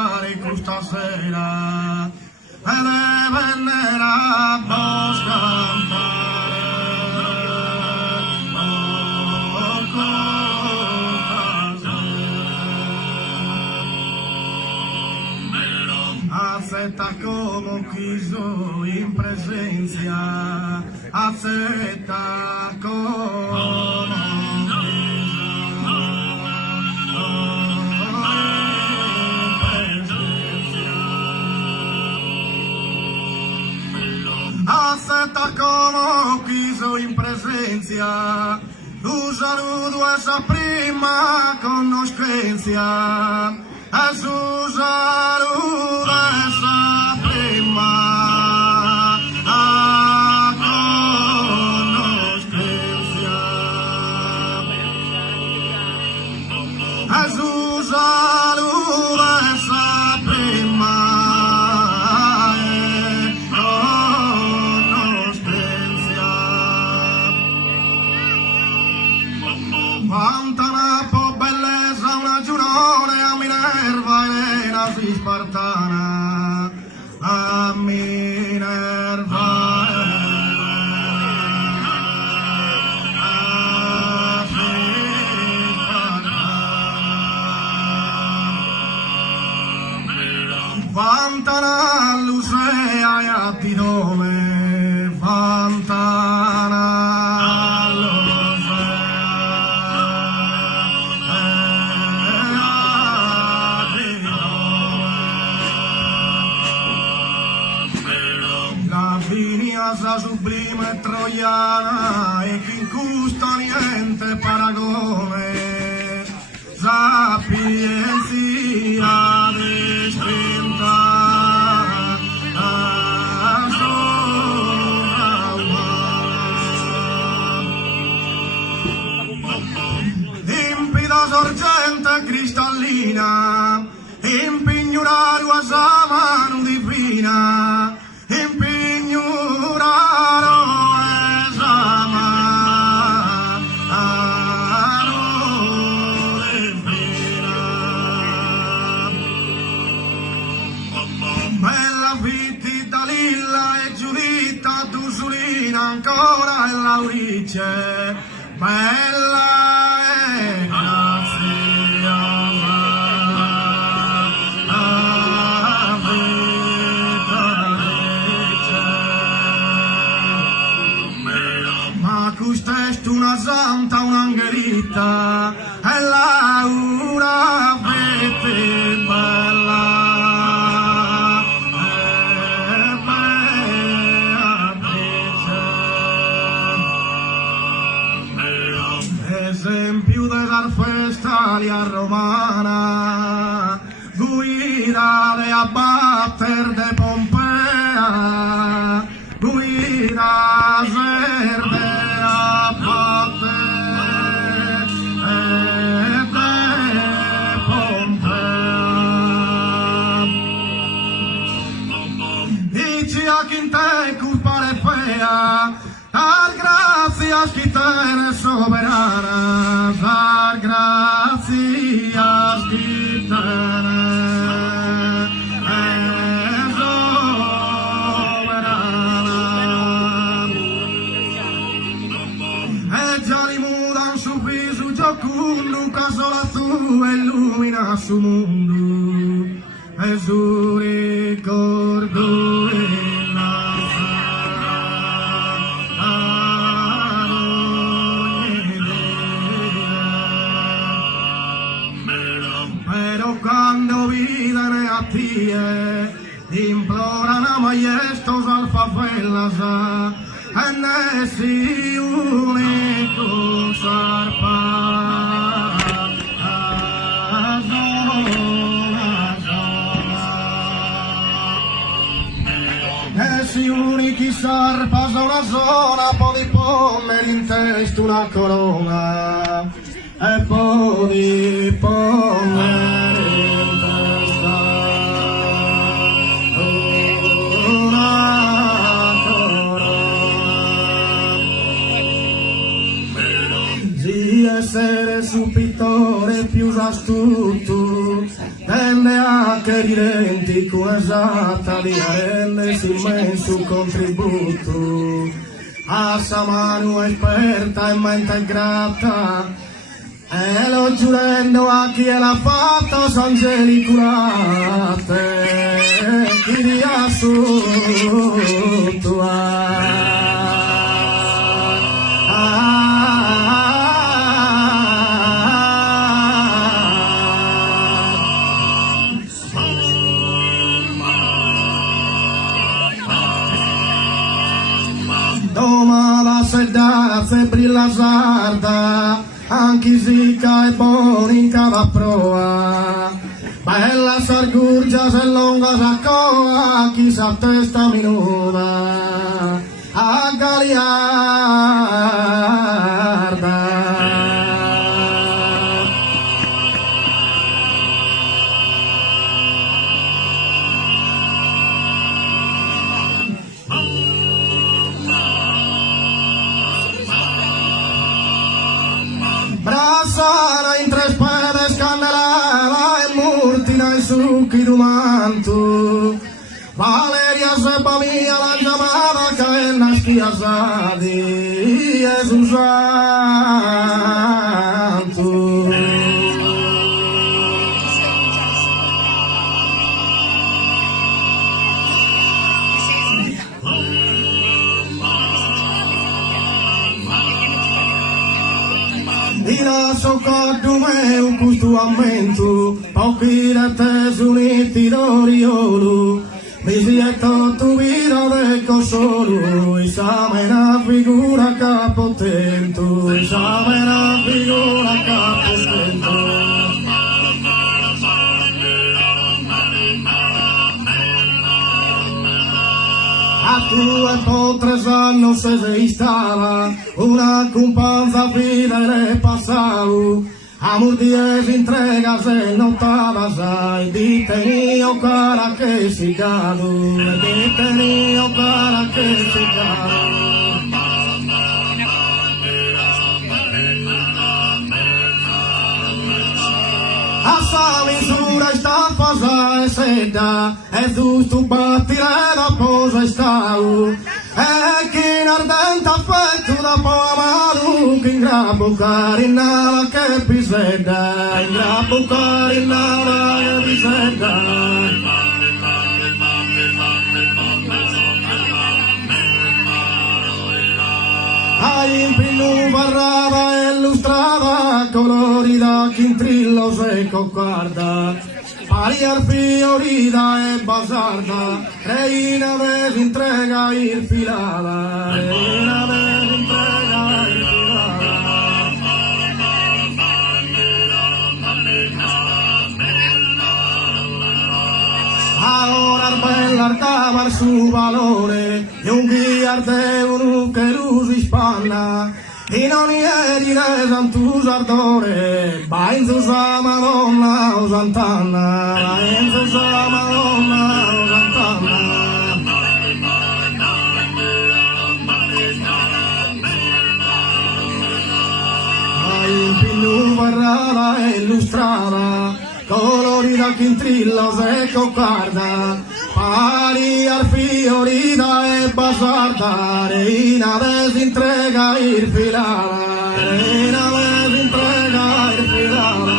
cantare questa sera e venera a cantare aspetta come chiso in presenza aspetta come aspetta come chiso in presenza tu saluto essa prima conoscenza e su saluto essa prima conoscenza e su saluto essa prima quanta una po' bellezza una giurone a Minerva Elena si spartana a Minerva Elena si spartana quanta una lucea e a ti nome fantana sa sublime troiana e che incusta niente paragone sapienzia distinta la limpida sorgente cristallina impignorario a sa mano divina bella Vitti, Dalilla e Giulitta, Dusulina ancora e Laurice, bella e graziosa, la Beatrice. Ma quest'è una santa, un'angelitta, e Laura Vitti bella. Esempio della festa romana, guida de abbatter de Pompea, guida ser de abbatter de Pompea. Dici a chi te culpare fea, dar gracias que eres soberana, dar gracias que eres soberana. E già li muda su viso giocundo, casola tu illumina su mondo, e su ricordo quando videre a tie implorano maestos alfafellas e nessi unico sarpa nessi unici sarpa una zona può di ponere in testa una corona e può di ponere essere su pittore più astuto tende a che ridenti esatta di rendersi immenso contributo a sa mano esperta e mente grata e lo giurando a chi l'ha fatto sono angeli curate chi dia su tua se brilla sarda, anche si cae buoni in cava proa. Bella sargurgia se lunga saccoa, chi sa testa minuta, a galiarda. Brassara in tre spede scandelava e murtina in succhi d'umanto. Valeria sebba mia la chiamava che è naschia sadi Gesù Santo. Ira soccordume un custuamento, pochi rettesi uniti d'oriolo, mi si è tolto vita del consolo, esame una figura capotento, esame una figura capotento. A tua potresa non se stava, una companza fidele passavo, amor dieci entrega se notava, sai, di tenio cara che si cado, di tenio cara che si cado. A sa misura sta fasa e sedda, e giusto battire la posa stau, e chi in ardente affetto da po' amaru, che in grabbo carinava che pisedda, in grabbo carinava che pisedda. in pinnu barrava e illustrava colori da quintrillo seco guarda pari al fiorida e basarda reina desintrega il filada reina desintrega il filada. Ahora bella ardava il suo valore e un ghiarde un che lusi spanna e non ieri resantus ardore va in sa Madonna o Sant'Anna va in sa Madonna o Sant'Anna. In pinnu barrada e illustrata colori da quintrillo secco guarda pari al fiorida e basarda reina desintrega il filada reina desintrega il filada.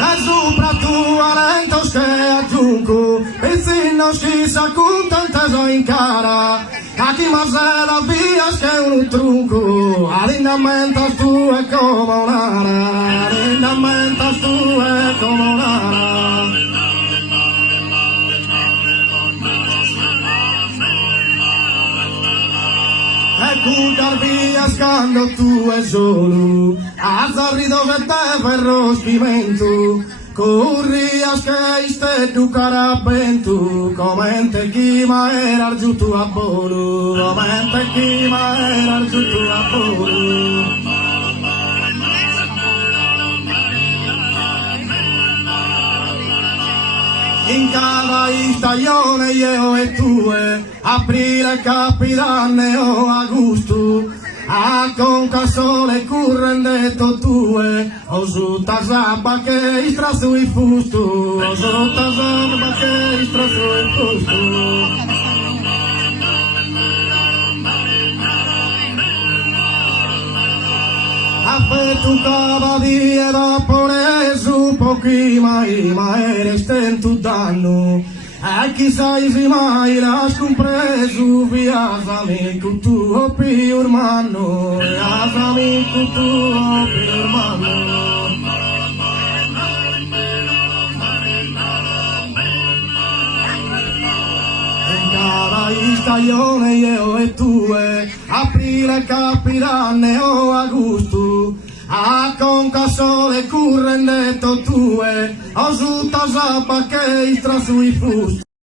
E sopra tua lentos che aggiungo e se non schissa contentesa in cara a chi ma se la via che è un trucco all'indamento tu è come un'ara all'indamento tu è come un'ara. E cucar via scando tu è solo azzarrido che te per lo schimento corrias che iste tu carabento comente chi ma era giù tu a bolo comente chi ma era giù tu a bolo. In cada stagione io e tu aprile, capitanne o agosto a con casole currendetto tue, o sutta zabba che istrasu i fustu, o sutta zabba che istrasu i fustu. Tu cavadi e dopo ne su pochi ma eri stento danno e chissà se mai l'hai compreso viasami con tuo più hermano viasami con tuo più hermano stagione io e tu aprile, capiranno o agosto a con casole currendetto tue ho sutta zappa che istra sui fusti